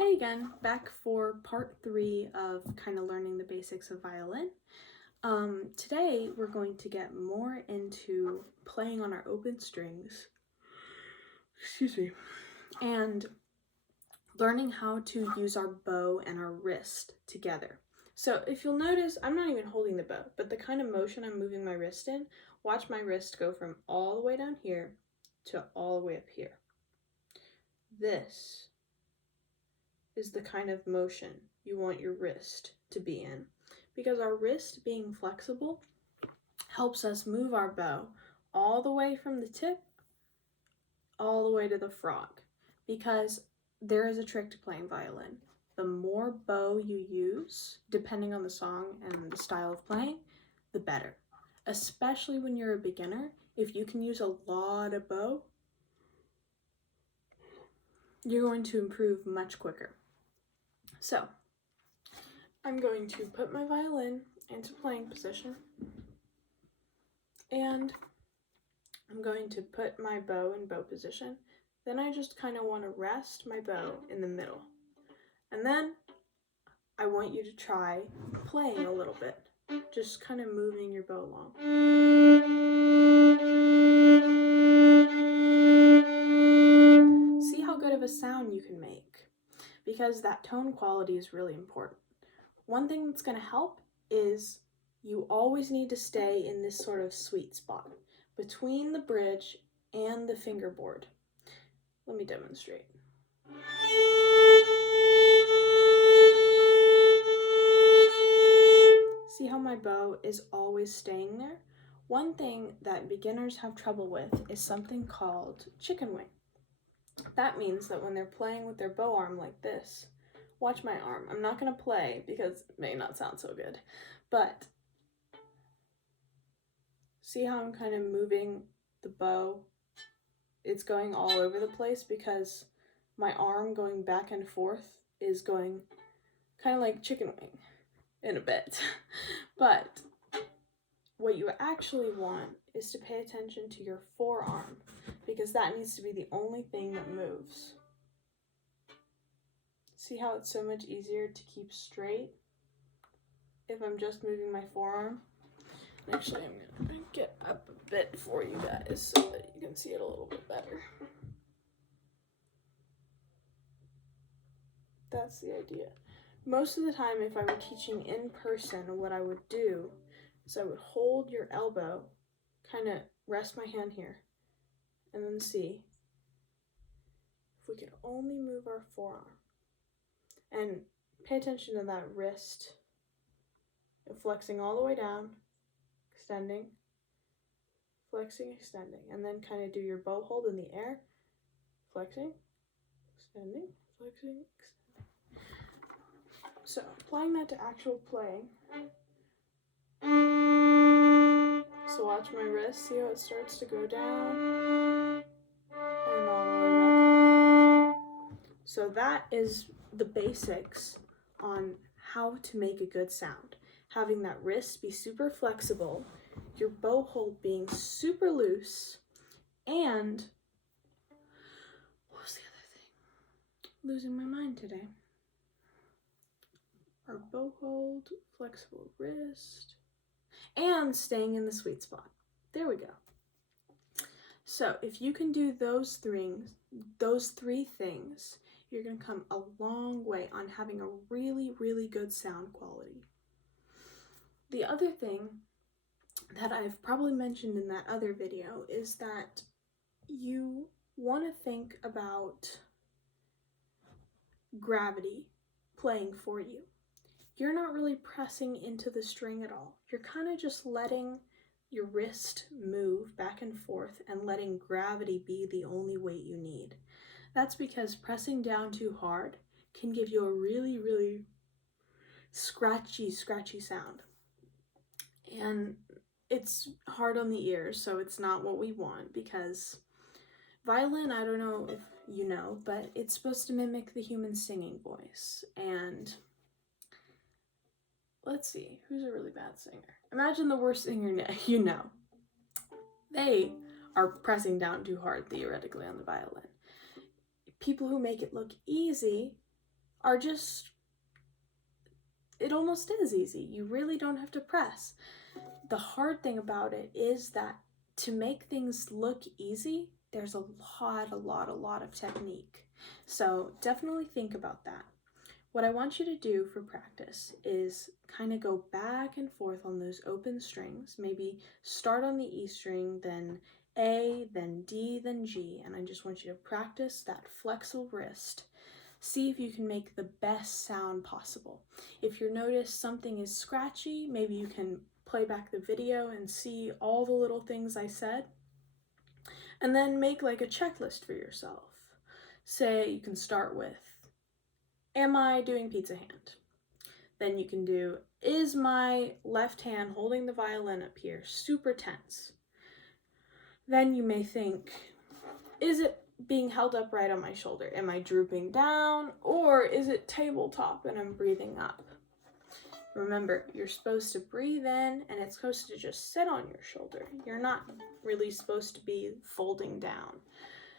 Hey again, back for part 3 of kind of learning the basics of violin. Today we're going to get more into playing on our open strings, excuse me, and learning how to use our bow and our wrist together. So if you'll notice, I'm not even holding the bow, but the kind of motion I'm moving my wrist in, watch my wrist go from all the way down here to all the way up here. This is the kind of motion you want your wrist to be in, because our wrist being flexible helps us move our bow all the way from the tip all the way to the frog, because there is a trick to playing violin. The more bow you use, depending on the song and the style of playing, the better. Especially when you're a beginner, if you can use a lot of bow, you're going to improve much quicker. So, I'm going to put my violin into playing position, and I'm going to put my bow in bow position. Then I just kind of want to rest my bow in the middle. And then I want you to try playing a little bit, just kind of moving your bow along. See how good of a sound you can make, because that tone quality is really important. One thing that's going to help is you always need to stay in this sort of sweet spot between the bridge and the fingerboard. Let me demonstrate. See how my bow is always staying there? One thing that beginners have trouble with is something called chicken wing. That means that when they're playing with their bow arm like this, watch my arm. I'm not going to play because it may not sound so good, but see how I'm kind of moving the bow? It's going all over the place because my arm going back and forth is going kind of like chicken wing in a bit. But what you actually want is to pay attention to your forearm, because that needs to be the only thing that moves. See how it's so much easier to keep straight if I'm just moving my forearm? Actually, I'm going to get up a bit for you guys so that you can see it a little bit better. That's the idea. Most of the time, if I were teaching in person, what I would do is I would hold your elbow, kind of rest my hand here, and then see if we can only move our forearm. And pay attention to that wrist, flexing all the way down, extending, flexing, extending, and then kind of do your bow hold in the air, flexing, extending, flexing, extending. So applying that to actual playing. So watch my wrist, see how it starts to go down, and all the way back. So that is the basics on how to make a good sound. Having that wrist be super flexible, your bow hold being super loose, and what was the other thing? Losing my mind today. Our bow hold, flexible wrist, and staying in the sweet spot. There we go. So if you can do those three things, you're going to come a long way on having a really, really good sound quality. The other thing that I've probably mentioned in that other video is that you want to think about gravity playing for you. You're not really pressing into the string at all. You're kind of just letting your wrist move back and forth and letting gravity be the only weight you need. That's because pressing down too hard can give you a really, really scratchy sound. And it's hard on the ears, so it's not what we want, because violin, I don't know if you know, but it's supposed to mimic the human singing voice. And let's see, who's a really bad singer? Imagine the worst singer you know. They are pressing down too hard, theoretically, on the violin. People who make it look easy are just, it almost is easy. You really don't have to press. The hard thing about it is that to make things look easy, there's a lot of technique. So definitely think about that. What I want you to do for practice is kind of go back and forth on those open strings. Maybe start on the E string, then A, then D, then G, and I just want you to practice that flexible wrist. See if you can make the best sound possible. If you notice something is scratchy, maybe you can play back the video and see all the little things I said, and then make like a checklist for yourself. Say you can start with, am I doing pizza hand? Then you can do, is my left hand holding the violin up here super tense? Then you may think, is it being held up right on my shoulder? Am I drooping down, or is it tabletop and I'm breathing up? Remember, you're supposed to breathe in and it's supposed to just sit on your shoulder. You're not really supposed to be folding down,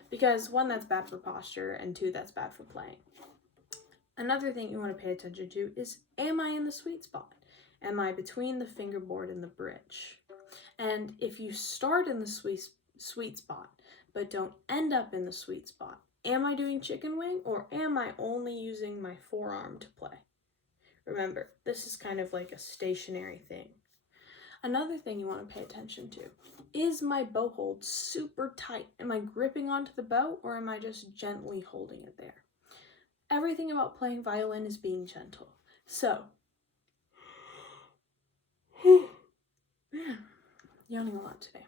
because one, that's bad for posture, and two, that's bad for playing. Another thing you want to pay attention to is, am I in the sweet spot? Am I between the fingerboard and the bridge? And if you start in the sweet spot, but don't end up in the sweet spot, am I doing chicken wing, or am I only using my forearm to play? Remember, this is kind of like a stationary thing. Another thing you want to pay attention to, is my bow hold super tight? Am I gripping onto the bow, or am I just gently holding it there? Everything about playing violin is being gentle. So, man, yawning a lot today.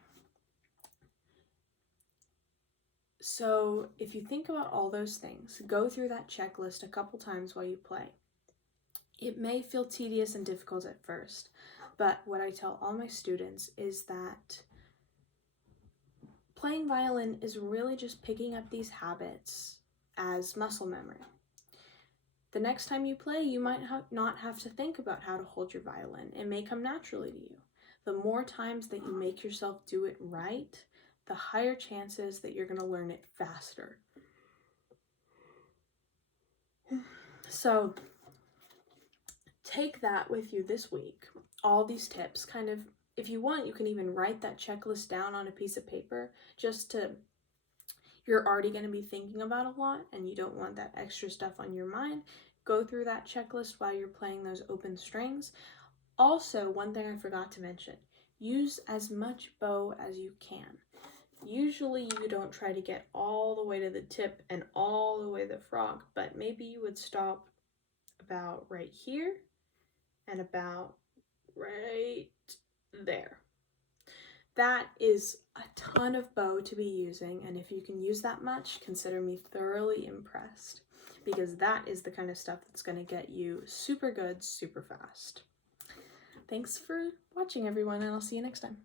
So if you think about all those things, go through that checklist a couple times while you play. It may feel tedious and difficult at first, but what I tell all my students is that playing violin is really just picking up these habits as muscle memory. The next time you play, you might not have to think about how to hold your violin. It may come naturally to you. The more times that you make yourself do it right, the higher chances that you're going to learn it faster. So take that with you this week. All these tips, kind of, if you want, you can even write that checklist down on a piece of paper, you're already going to be thinking about a lot and you don't want that extra stuff on your mind. Go through that checklist while you're playing those open strings. Also, one thing I forgot to mention, use as much bow as you can. Usually you don't try to get all the way to the tip and all the way to the frog, but maybe you would stop about right here and about right there. That is a ton of bow to be using, and if you can use that much, consider me thoroughly impressed, because that is the kind of stuff that's going to get you super good, super fast. Thanks for watching, everyone, and I'll see you next time.